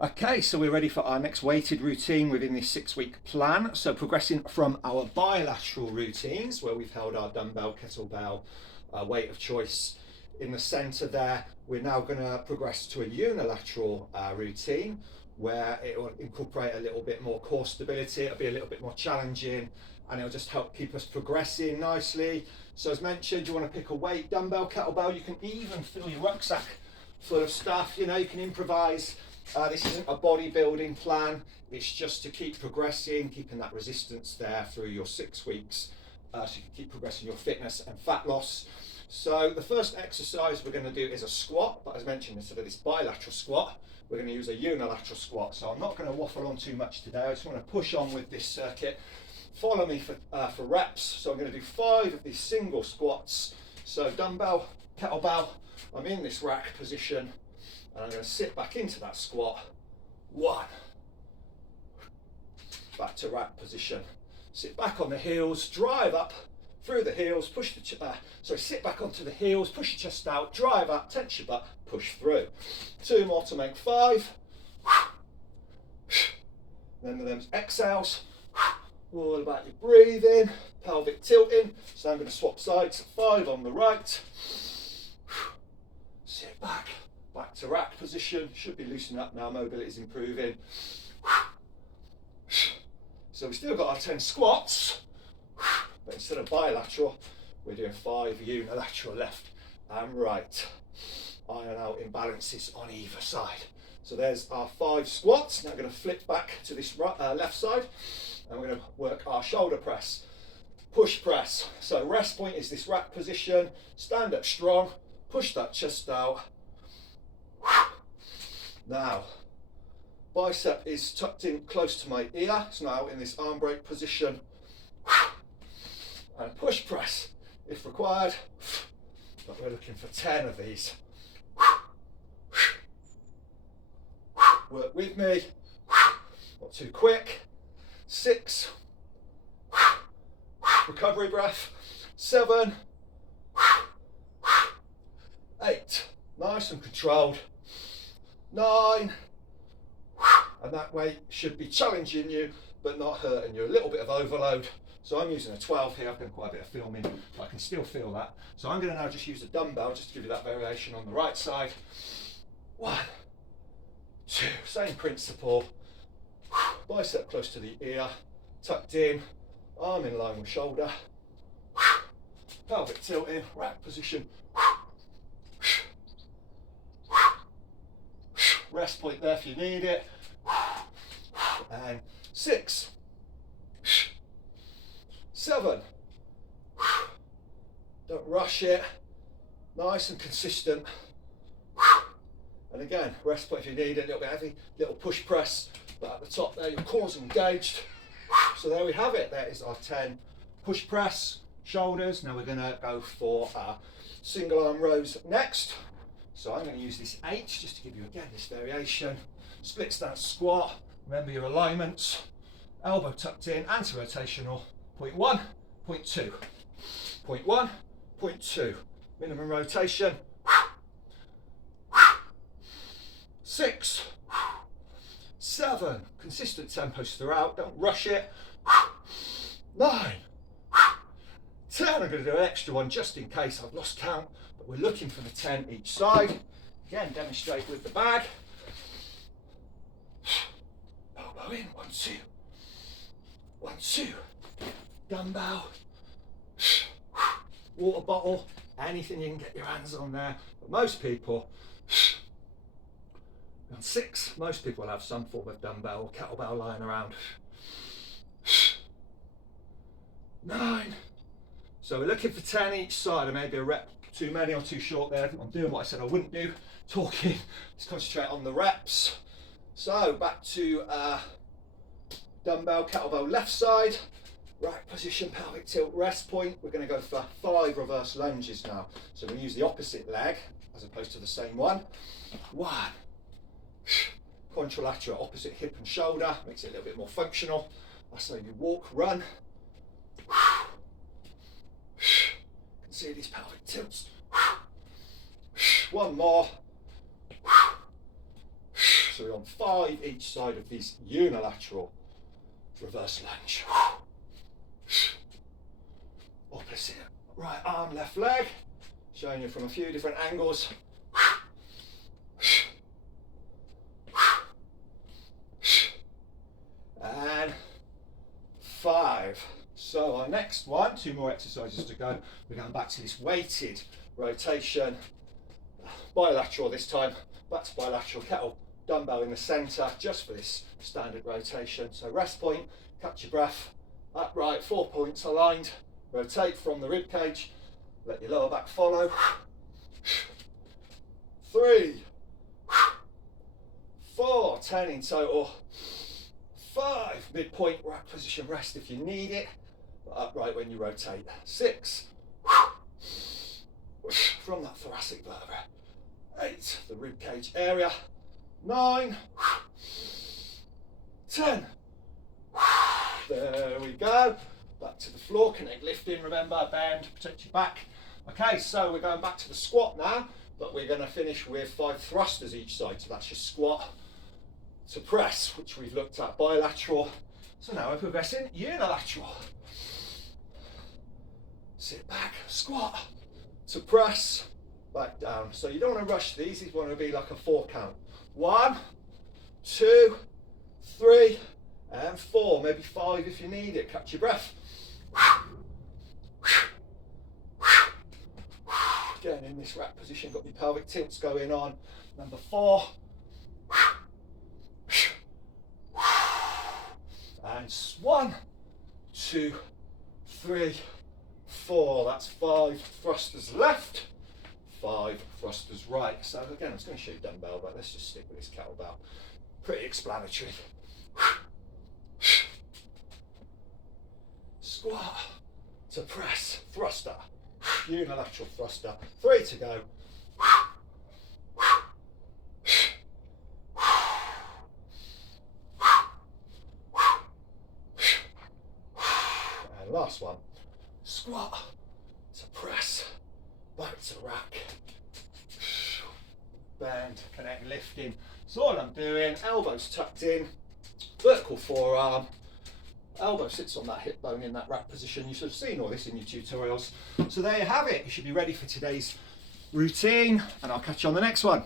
Okay, so we're ready for our next weighted routine within this 6-week plan. So progressing from our bilateral routines where we've held our dumbbell, kettlebell, weight of choice in the center there, we're now going to progress to a unilateral routine where it will incorporate a little bit more core stability. It'll be a little bit more challenging and it'll just help keep us progressing nicely. So as mentioned, you want to pick a weight, dumbbell, kettlebell. You can even fill your rucksack full of stuff, you know, you can improvise. This isn't a bodybuilding plan, it's just to keep progressing, keeping that resistance there through your 6 weeks, so you can keep progressing your fitness and fat loss. So the first exercise we're going to do is a squat, but as mentioned, instead of this bilateral squat, we're going to use a unilateral squat. So I'm not going to waffle on too much today, I just want to push on with this circuit. Follow me for reps. So I'm going to do 5 of these single squats. So dumbbell, kettlebell, I'm in this rack position, and I'm going to sit back into that squat. 1. Back to rack position. Sit back on the heels, drive up through the heels, push the sit back onto the heels, push your chest out, drive up, tense your butt, push through. 2 more to make 5. Then with them exhales, all about your breathing, pelvic tilting. So I'm going to swap sides. 5 on the right. Sit back. Back to rack position, should be loosening up now, mobility is improving. So we've still got our 10 squats, but instead of bilateral, we're doing 5 unilateral left and right. Iron out imbalances on either side. So there's our 5 squats. Now we're going to flip back to this left side, and we're going to work our shoulder press, push press. So rest point is this rack position, stand up strong, push that chest out. Now, bicep is tucked in close to my ear. It's now in this arm break position. And push press if required. But we're looking for 10 of these. Work with me. Not too quick. 6. Recovery breath. 7. 8. Nice and controlled. 9, and that weight should be challenging you but not hurting you. A little bit of overload, so I'm using a 12 here. I've done quite a bit of filming, but I can still feel that. So I'm going to now just use a dumbbell just to give you that variation on the right side. 1, 2, same principle. Bicep close to the ear, tucked in, arm in line with shoulder, pelvic tilting, rack position. Rest point there if you need it. And 6, 7. Don't rush it. Nice and consistent. And again, rest point if you need it. A little bit heavy, little push press. But at the top there, your core's engaged. So there we have it. There is our 10 push press, shoulders. Now we're going to go for our single arm rows next. So I'm going to use this H just to give you again this variation. Split stance squat. Remember your alignments. Elbow tucked in, anti-rotational. Point 1, point 2. Point 1, point 2. Minimum rotation. 6, 7. Consistent tempos throughout. Don't rush it. 9, 10. I'm going to do an extra one just in case I've lost count. But we're looking for the 10 each side. Again, demonstrate with the bag. Elbow in, 1, 2. 1, 2. Dumbbell. Water bottle. Anything you can get your hands on there. But most people, on 6, most people have some form of dumbbell or kettlebell lying around. 9. So we're looking for 10 each side, and maybe a rep too many or too short there. I'm doing what I said I wouldn't do, talking. Let's concentrate on the reps. So back to dumbbell, kettlebell left side, rack position, pelvic tilt, rest point. We're going to go for 5 reverse lunges now. So we use the opposite leg as opposed to the same one. 1. Contralateral, opposite hip and shoulder, makes it a little bit more functional. That's how you walk, run. See these pelvic tilts. 1 more. So So we're on 5 each side of this unilateral reverse lunge. Opposite right arm, left leg, showing you from a few different angles. And 5. So our next one, 2 more exercises to go. We're going back to this weighted rotation, bilateral this time, back to bilateral, kettle, dumbbell in the centre, just for this standard rotation. So rest point, catch your breath, upright, 4 points aligned, rotate from the rib cage, let your lower back follow. 3, 4, 10 in total. 5, midpoint rack position rest if you need it, but upright when you rotate. 6, from that thoracic vertebra. 8, the rib cage area. 9, 10. There we go. Back to the floor, connect lifting, remember, bend, protect your back. Okay, so we're going back to the squat now, but we're going to finish with 5 thrusters each side. So that's your squat to press, which we've looked at bilateral. So now we're progressing unilateral. Sit back, squat to press, back down. So you don't want to rush these want to be like a 4 count. 1, 2, 3, and 4, maybe 5 if you need it. Catch your breath. Again, in this rack position, got your pelvic tilts going on. Number 4. And 1, 2, 3, 4. That's 5 thrusters left, 5 thrusters right. So again, I was going to show you dumbbell, but let's just stick with this kettlebell. Pretty explanatory. Squat to press, thruster, unilateral thruster. 3 to go. And last one. Squat to press, back to rack. Bend, connect, lifting. So all I'm doing, elbows tucked in, vertical forearm, elbow sits on that hip bone in that rack position. You should have seen all this in your tutorials. So there you have it. You should be ready for today's routine, and I'll catch you on the next one.